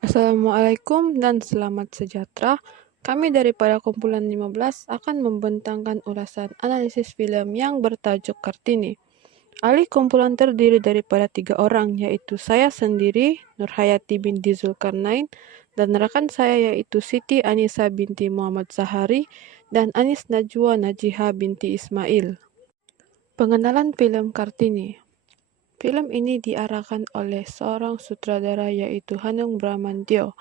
Assalamualaikum dan selamat sejahtera. Kami dari pada kumpulan 15 akan membentangkan ulasan analisis film yang bertajuk Kartini. Ahli kumpulan terdiri daripada 3 orang, yaitu saya sendiri, Nurhayati binti Zulkarnain, dan rekan saya yaitu Siti Anisa binti Muhammad Zahari dan Anis Najwa Najiha binti Ismail. Pengenalan film Kartini. Film ini diarahkan oleh seorang sutradara yaitu Hanung Bramantyo.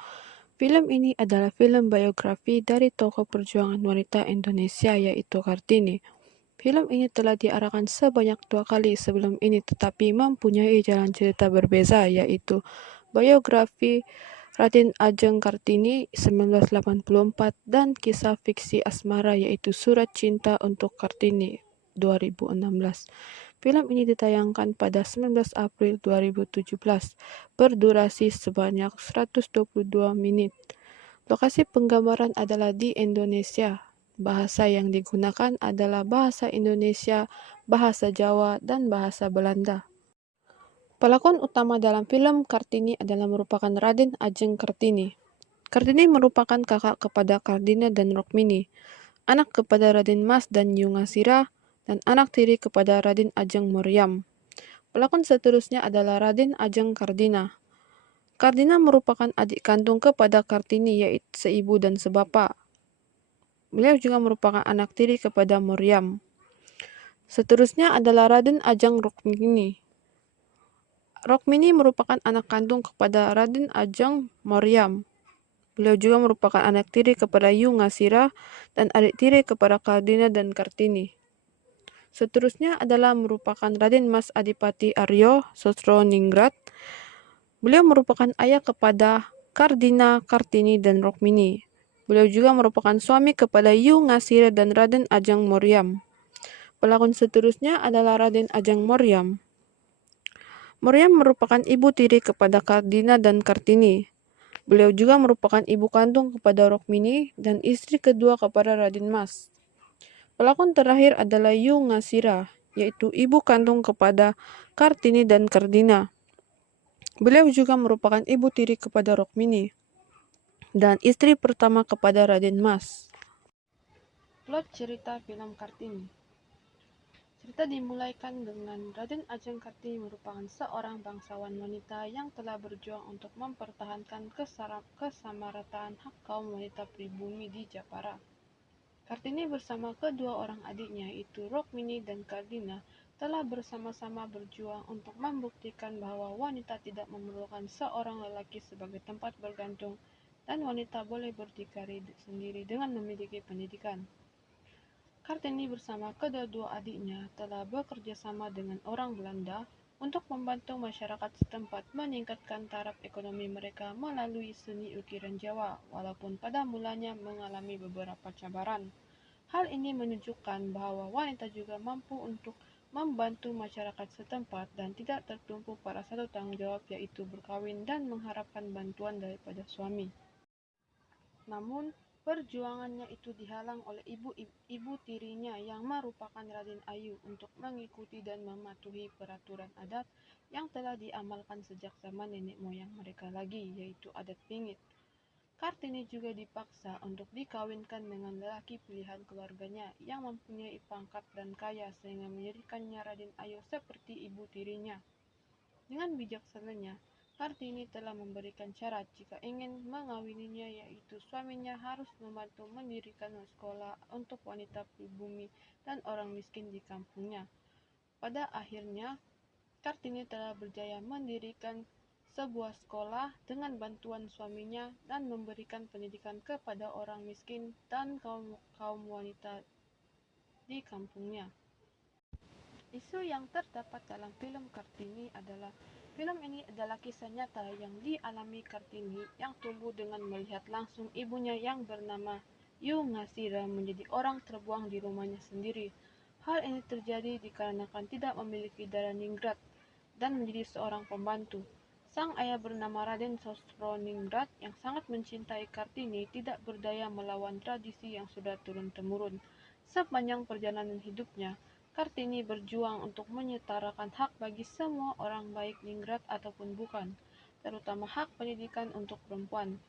Film ini adalah film biografi dari tokoh perjuangan wanita Indonesia yaitu Kartini. Film ini telah diarahkan sebanyak 2 kali sebelum ini tetapi mempunyai jalan cerita berbeza yaitu biografi Raden Ajeng Kartini 1984 dan kisah fiksi asmara yaitu Surat Cinta untuk Kartini 2016. Film ini ditayangkan pada 19 April 2017, berdurasi sebanyak 122 menit. Lokasi penggambaran adalah di Indonesia. Bahasa yang digunakan adalah bahasa Indonesia, bahasa Jawa, dan bahasa Belanda. Pelakon utama dalam film Kartini adalah merupakan Raden Ajeng Kartini. Kartini merupakan kakak kepada Kardina dan Rokmini, anak kepada Raden Mas dan Yungasira, dan anak tiri kepada Raden Ajeng Moriam. Pelakon seterusnya adalah Raden Ajeng Kardina. Kardina merupakan adik kandung kepada Kartini yaitu seibu dan sebapak. Beliau juga merupakan anak tiri kepada Moriam. Seterusnya adalah Raden Ajeng Rokmini. Rokmini merupakan anak kandung kepada Raden Ajeng Moriam. Beliau juga merupakan anak tiri kepada Yungasira dan adik tiri kepada Kardina dan Kartini. Seterusnya adalah merupakan Raden Mas Adipati Aryo Sosroningrat. Beliau merupakan ayah kepada Kardina, Kartini, dan Rokmini. Beliau juga merupakan suami kepada Yungasira dan Raden Ajeng Moriam. Pelakon seterusnya adalah Raden Ajeng Moriam. Moriam merupakan ibu tiri kepada Kardina dan Kartini. Beliau juga merupakan ibu kandung kepada Rokmini dan istri kedua kepada Raden Mas. Pelakon terakhir adalah Yungasira, yaitu ibu kandung kepada Kartini dan Kardina. Beliau juga merupakan ibu tiri kepada Rokmini dan istri pertama kepada Raden Mas. Plot cerita film Kartini. Cerita dimulaikan dengan Raden Ajeng Kartini merupakan seorang bangsawan wanita yang telah berjuang untuk mempertahankan kesamarataan hak kaum wanita pribumi di Japara. Kartini bersama kedua orang adiknya yaitu Rokmini dan Kardina telah bersama-sama berjuang untuk membuktikan bahwa wanita tidak memerlukan seorang lelaki sebagai tempat bergantung dan wanita boleh berdikari sendiri dengan memiliki pendidikan. Kartini bersama kedua adiknya telah bekerja sama dengan orang Belanda untuk membantu masyarakat setempat meningkatkan taraf ekonomi mereka melalui seni ukiran Jawa, walaupun pada mulanya mengalami beberapa cabaran. Hal ini menunjukkan bahwa wanita juga mampu untuk membantu masyarakat setempat dan tidak tertumpu pada satu tanggung jawab yaitu berkawin dan mengharapkan bantuan daripada suami. Namun, perjuangannya itu dihalang oleh ibu tirinya yang merupakan Raden Ayu untuk mengikuti dan mematuhi peraturan adat yang telah diamalkan sejak zaman nenek moyang mereka lagi, yaitu adat pingit. Kartini juga dipaksa untuk dikawinkan dengan lelaki pilihan keluarganya yang mempunyai pangkat dan kaya sehingga menjadikannya Raden Ayu seperti ibu tirinya. Dengan bijaksananya, Kartini telah memberikan syarat jika ingin mengawininya yaitu suaminya harus membantu mendirikan sekolah untuk wanita pribumi dan orang miskin di kampungnya. Pada akhirnya, Kartini telah berjaya mendirikan sebuah sekolah dengan bantuan suaminya dan memberikan pendidikan kepada orang miskin dan kaum wanita di kampungnya. Isu yang terdapat dalam film Kartini adalah film ini adalah kisah nyata yang dialami Kartini yang tumbuh dengan melihat langsung ibunya yang bernama Yungasira menjadi orang terbuang di rumahnya sendiri. Hal ini terjadi dikarenakan tidak memiliki darah ningrat dan menjadi seorang pembantu. Sang ayah bernama Raden Sosroningrat yang sangat mencintai Kartini tidak berdaya melawan tradisi yang sudah turun-temurun. Sepanjang perjalanan hidupnya, Kartini berjuang untuk menyetarakan hak bagi semua orang baik ningrat ataupun bukan. terutama hak pendidikan untuk perempuan.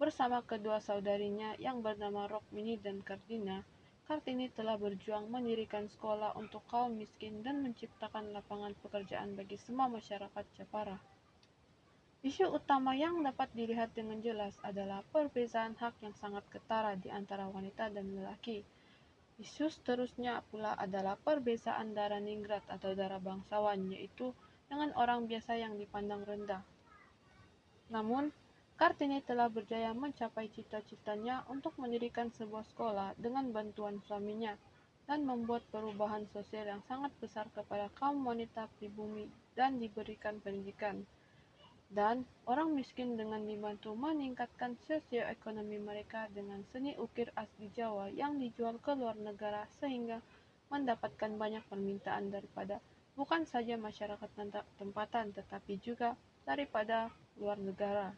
Bersama kedua saudarinya yang bernama Rokmini dan Kartina, Kartini telah berjuang mendirikan sekolah untuk kaum miskin dan menciptakan lapangan pekerjaan bagi semua masyarakat Jepara. Isu utama yang dapat dilihat dengan jelas adalah perbedaan hak yang sangat ketara di antara wanita dan lelaki. Isu seterusnya pula adalah perbedaan darah ningrat atau darah bangsawan, yaitu dengan orang biasa yang dipandang rendah. Namun, Kartini telah berjaya mencapai cita-citanya untuk mendirikan sebuah sekolah dengan bantuan suaminya dan membuat perubahan sosial yang sangat besar kepada kaum wanita pribumi dan diberikan pendidikan. Dan orang miskin dengan dibantu meningkatkan sosioekonomi mereka dengan seni ukir asli Jawa yang dijual ke luar negara sehingga mendapatkan banyak permintaan daripada bukan saja masyarakat tempatan tetapi juga daripada luar negara.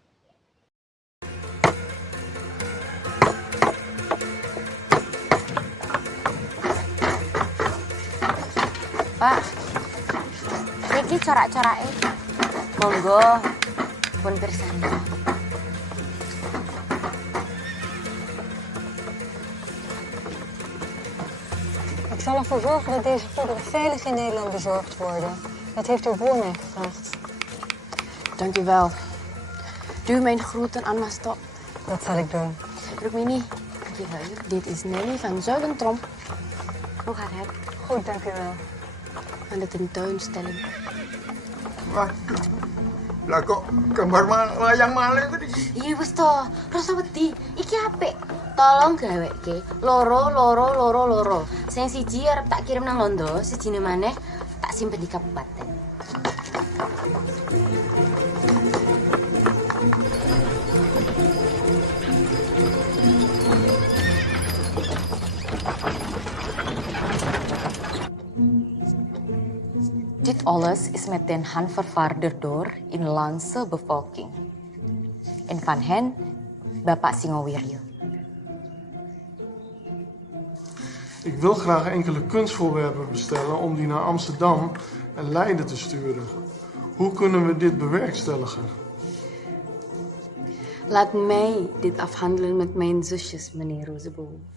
Pak, niki corak-corake. Monggo, pun pirsani. Ik zal ervoor zorgen dat deze goederen veilig in Nederland bezorgd worden. Dat heeft uw broer mij gevraagd. Dank u wel. Doe mijn groeten aan Masto. Dat zal ik doen. Rukmini, dit is Nelly van Zuidentrom. Hoe gaat het? Goed, dank u wel. Aan de tentoonstelling. Waduh, lah kok gambar layang malih tadi? Iya wis to, rasa wedi. Iki apik. Tolong gawekke loro. Sing siji arep tak kirim nang Londo, sijine maneh tak simpen di kabupaten. Dit alles is met den hand vervaarder door inlandse bevolking. En van hen Bapak Singowiryo. Ik wil graag enkele kunstvoorwerpen bestellen om die naar Amsterdam en Leiden te sturen. Hoe kunnen we dit bewerkstelligen? Laat mij dit afhandelen met mijn zusjes, meneer Rozeboom.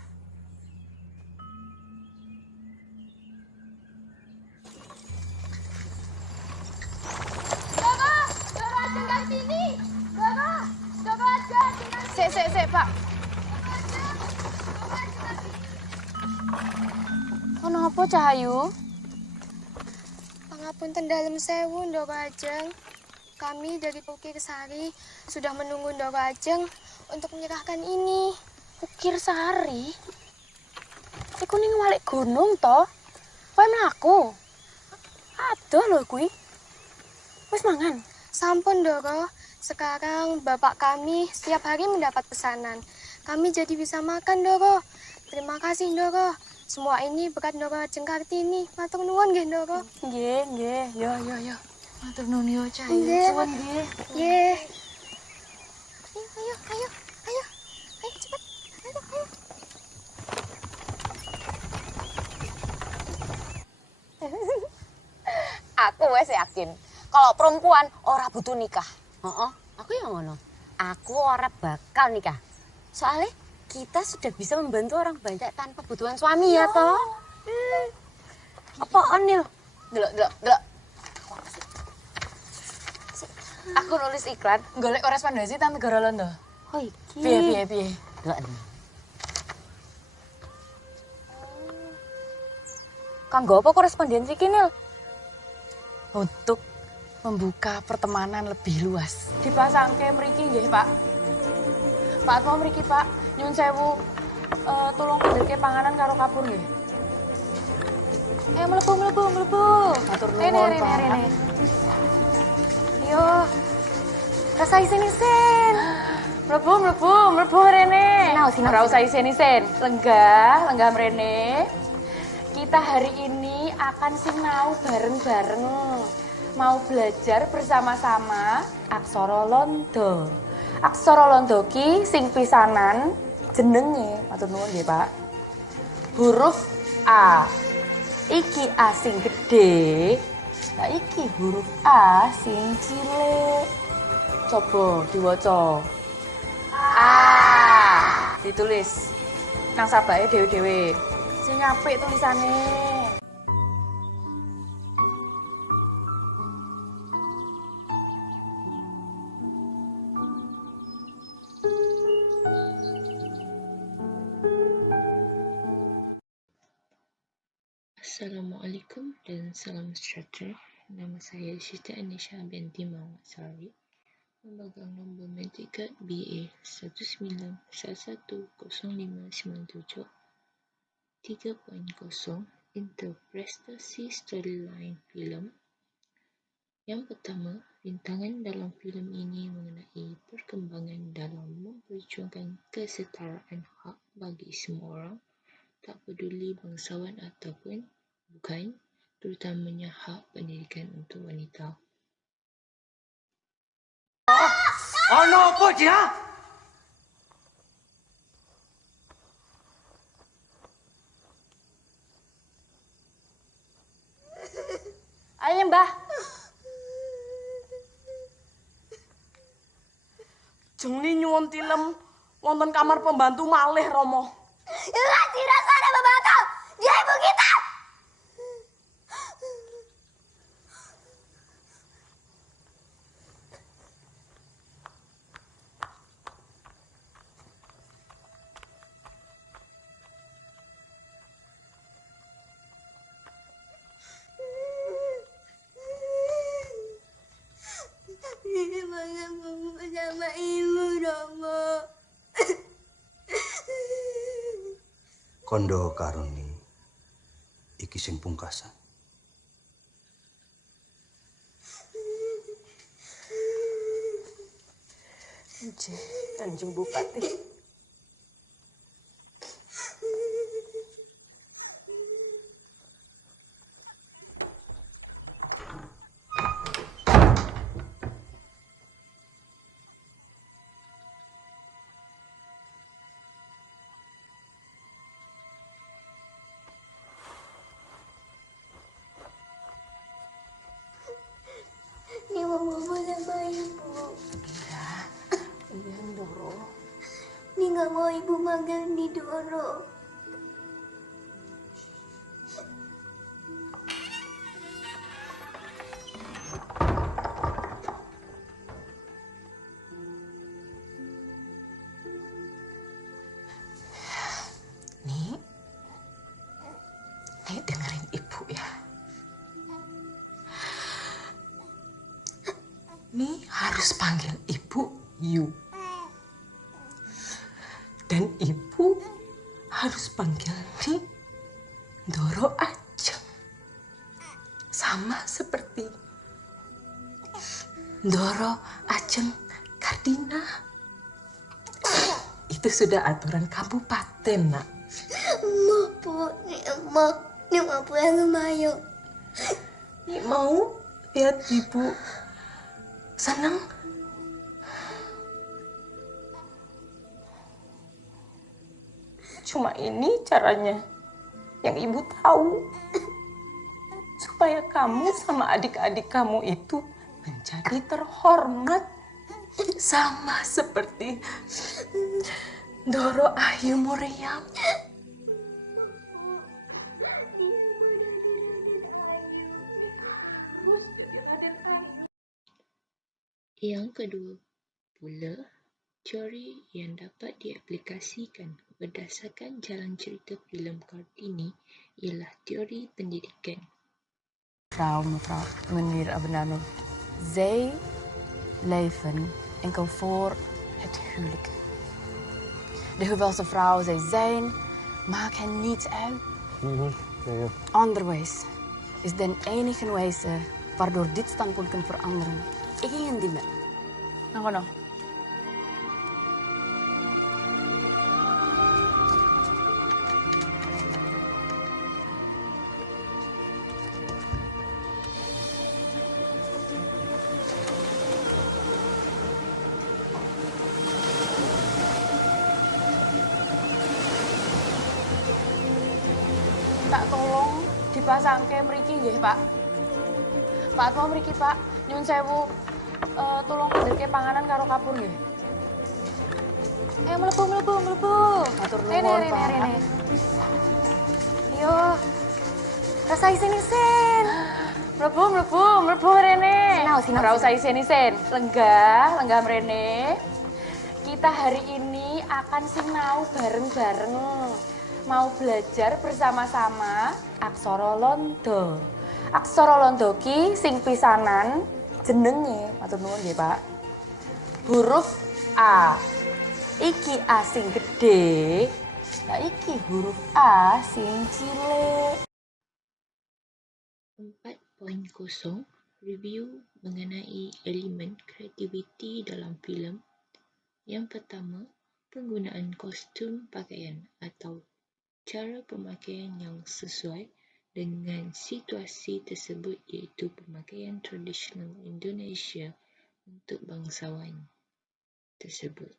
Sik, Pak. Kenapa, Cahayu? Pangapunten dalem sewu, Ndoro Ajeng. Kami dari Ukir Sari sudah menunggu Ndoro Ajeng untuk menyerahkan ini. Ukir Sari? Iku ning walik gunung to. Kowe mlaku. Adoh lho kuwi. Wis mangan? Sampun, Ndoro. Sekarang bapak kami setiap hari mendapat pesanan. Kami jadi bisa makan, Ndoro. Terima kasih, Ndoro. Semua ini berkat Ndoro Ajeng Kartini. Matur nuwun nggih, Ndoro. Nggih. Yo. Matur nuwun yo, Cahayu. Nggih. Suwun nggih. Nggih. Ayo, cepat. Ayo. Aku wes yakin kalau perempuan ora butuh nikah. Aku yang ngono. Aku ora bakal nikah. Soalnya kita sudah bisa membantu orang banyak tanpa butuhan suami ya toh. Apaan nih? Delok. Aku nulis iklan golek korespondensi tang negara Londo. Oh iki. Piye. Delok. Kanggo apa korespondensi iki, Nil? Untuk membuka pertemanan lebih luas. Dipasangke mriki nggih, Pak. Pak mau mriki, Pak. Nyun sewu tolong kudirke panganan karo kapur nggih. Mlebu. Matur nuwun, Pak. Rene. Yo. Rasa isin-isin. Mlebu rene. Ora usah isin-isin. Lenggah mrene. Kita hari ini akan sinau bareng-bareng. Mau belajar bersama-sama aksara Londo. Aksara Londo ki sing pisanan jenenge, matur nuwun nggih, Pak. Huruf A. Iki A sing gede. Lah iki huruf A sing cilik. Coba diwaca. Ditulis nang sabake dhewe-dhewe. Sing apik tulisane. Assalamualaikum dan salam sejahtera. Nama saya Syita Anisha binti Muhammad Sari, memegang nombor Mentikat BA 19110597 3.0 Interpretasi Storyline Filem. Yang pertama, rintangan dalam filem ini mengenai perkembangan dalam memperjuangkan kesetaraan hak bagi semua orang, tak peduli bangsawan ataupun bukan, terutamanya hak pendidikan untuk wanita. Ano apa dia? Ayo Mbah. Jengli nyuwun tilem wonten kamar pembantu malih Romo. Ya tidak ada pembantu. Dia ibu kita. Sama ibu Romo. Kondo karuni iki sing pungkasan. Kanjeng Bupati. Ni mau sama ibu. Iya, Ndoro. Ni nggak mau ibu manggil ni Doro. Nih dengerin ibu ya. Nih harus panggil ibu you. Dan ibu harus panggil nih Doro aja. Sama seperti Doro Ajeng Kartina. Itu sudah aturan kabupaten, Nak. Mau bu, ni mau pulang ke Mayo. Nih mau lihat ibu senang. Cuma ini caranya yang ibu tahu. Supaya kamu sama adik-adik kamu itu menjadi terhormat. Sama seperti Doro Ayu Muriam. Yang kedua pula, teori yang dapat diaplikasikan berdasarkan jalan cerita filem Kartini ialah teori pendidikan. Mevrouw, meneer Abenano, zij leven enkel voor het huwelijk. De hoeveelste vrouwen zij zijn, maakt hen niets uit. Anderwijs is de enige wijze waardoor dit standpunt kan veranderen. Ik ging die met. Nou, nou. Tak tolong dipasangke mriki nggih, Pak. Pak, mau mriki, Pak. Nyun sewu. tolong ke panganan karo kapur nggih. Mlebu. Matur Rene, nuwun, Rene, Pak. Rene. Yo. Rasa isin-isin. Mlebu Rene. Sinau. Ora usah isin-isin. Lenggah Rene. Kita hari ini akan sinau bareng-bareng. Mau belajar bersama-sama aksara Londo. Aksara Londo ki sing pisanan jenenge, matur nuwun nggih, Pak. Huruf A. Iki A sing gede, nah iki huruf A sing cilik. 4.0 Review mengenai elemen kreativiti dalam filem. Yang pertama, penggunaan kostum pakaian atau cara pemakaian yang sesuai dengan situasi tersebut, iaitu pemakaian tradisional Indonesia untuk bangsawan tersebut.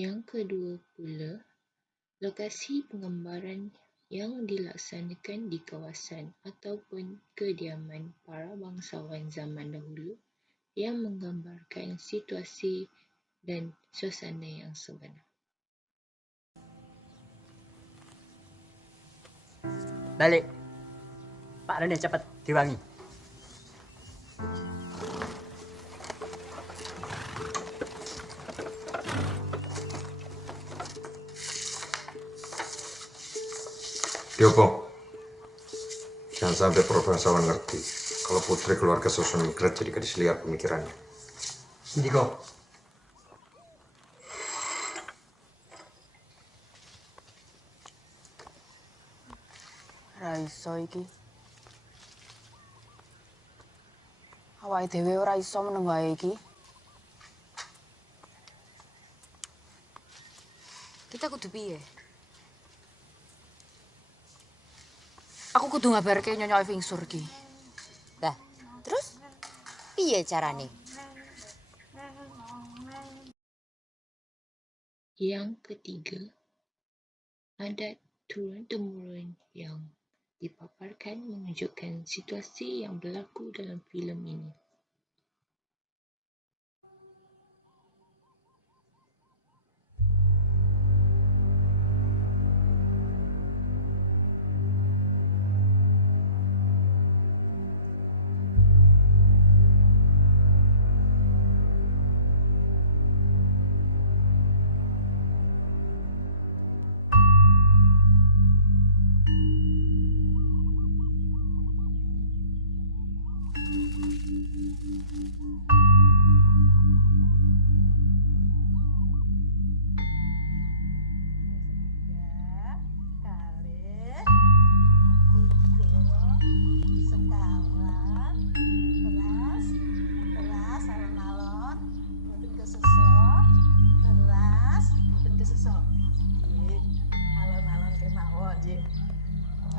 Yang kedua pula, lokasi penggambaran yang dilaksanakan di kawasan ataupun kediaman para bangsawan zaman dahulu yang menggambarkan situasi dan suasana yang sebenar. Balik. Pak Rene cepat diwangi. Diopo, jangan sampai Profesor ngerti kalau putri keluarga Susun Migrat jadi gadis liar pemikirannya. Indiko. Ora iso iki. Awake dhewe ora iso meneng wae iki. Kita kudu piye? Aku kudu ngabarke Nyonya Vingsur ki. Lah, terus piye carane? Yang ketiga, adat turun-temurun yang dipaparkan menunjukkan situasi yang berlaku dalam filem ini.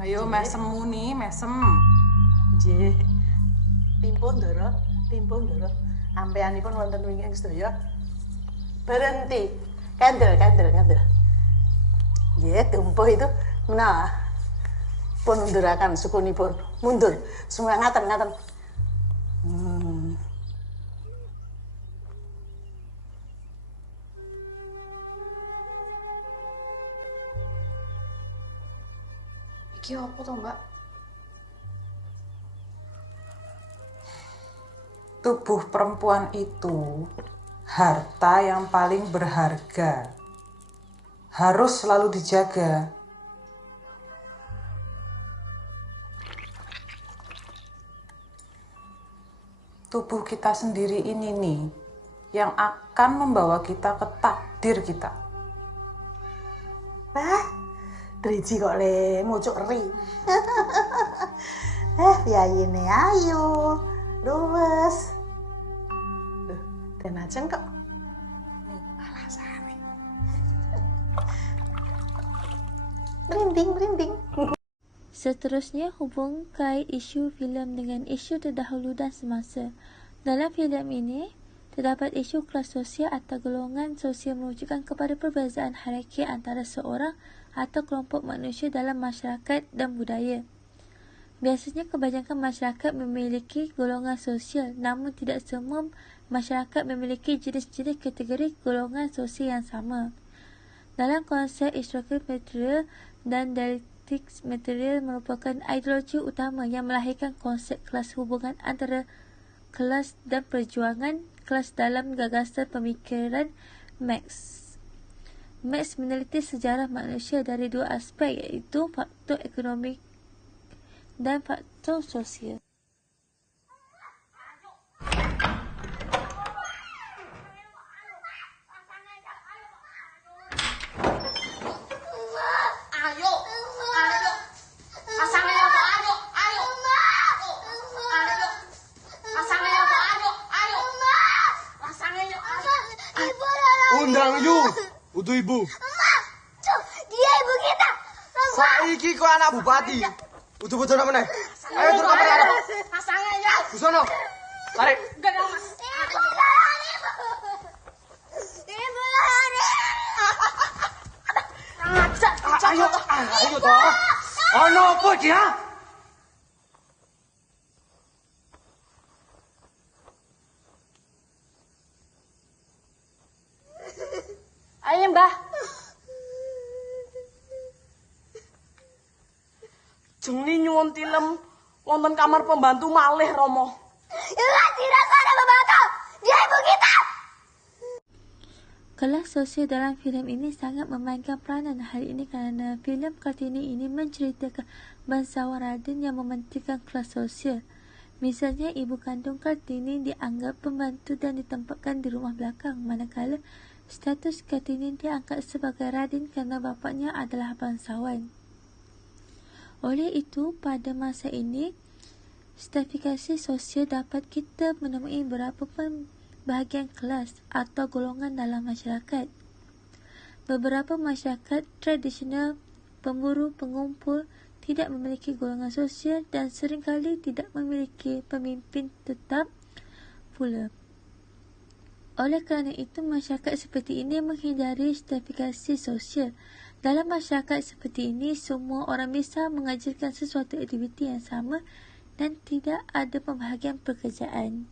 Ayo mesem muni, mesem. Nggih. Timpun Ndara, Ampeanipun wonten wingking sedaya. Berhenti. Kandel. Nggih, tumpuh itu menawa. Pun unduraken sukunipun. Mundur. Semua ngaten. Iki apa to, Mbak? Tubuh perempuan itu harta yang paling berharga. Harus selalu dijaga. Tubuh kita sendiri ini nih yang akan membawa kita ke takdir kita. Driji kok le mucuk ri. Piyayine ayu. Luwes. Dan ajeng kok. Alah sare. Seterusnya, hubung kait isu filem dengan isu terdahulu dan semasa. Dalam filem ini, terdapat isu kelas sosial atau golongan sosial menunjukkan kepada perbezaan hierarki antara seorang atau kelompok manusia dalam masyarakat dan budaya. Biasanya kebanyakan masyarakat memiliki golongan sosial, namun tidak semua masyarakat memiliki jenis-jenis kategori golongan sosial yang sama. Dalam konsep historical material dan dialektik material merupakan ideologi utama yang melahirkan konsep kelas, hubungan antara kelas dan perjuangan kelas dalam gagasan pemikiran Marx. Marx meneliti sejarah manusia dari dua aspek, iaitu faktor ekonomi dan faktor sosial. Undang yu, utuh ibu. Dia ibu kita. Saiki kok anak bupati. Utuh betul namanya. Ayo turun kamar anak. Pasangnya ya. Busono. Tarik. Enggak ada mas. Ibu Ayo, ayo toh. Ono apa dia? Ayo Mbah. Jengni nyuwun tilem wonten kamar pembantu malih Romo. Ya tidak ada pembantu. Dia ibu kita. Kelas sosial dalam filem ini sangat memainkan peranan. Hal ini kerana filem Kartini ini menceritakan bangsawan Raden yang mementingkan kelas sosial. Misalnya, ibu kandung Kartini dianggap pembantu dan ditempatkan di rumah belakang, manakala status Kartini diangkat sebagai Raden kerana bapaknya adalah bangsawan. Oleh itu, pada masa ini, stratifikasi sosial dapat kita menemui beberapa bahagian kelas atau golongan dalam masyarakat. Beberapa masyarakat tradisional, pemburu, pengumpul, tidak memiliki golongan sosial dan seringkali tidak memiliki pemimpin tetap pula. Oleh kerana itu, masyarakat seperti ini menghindari stratifikasi sosial. Dalam masyarakat seperti ini, semua orang bisa mengajarkan sesuatu aktiviti yang sama dan tidak ada pembahagian pekerjaan.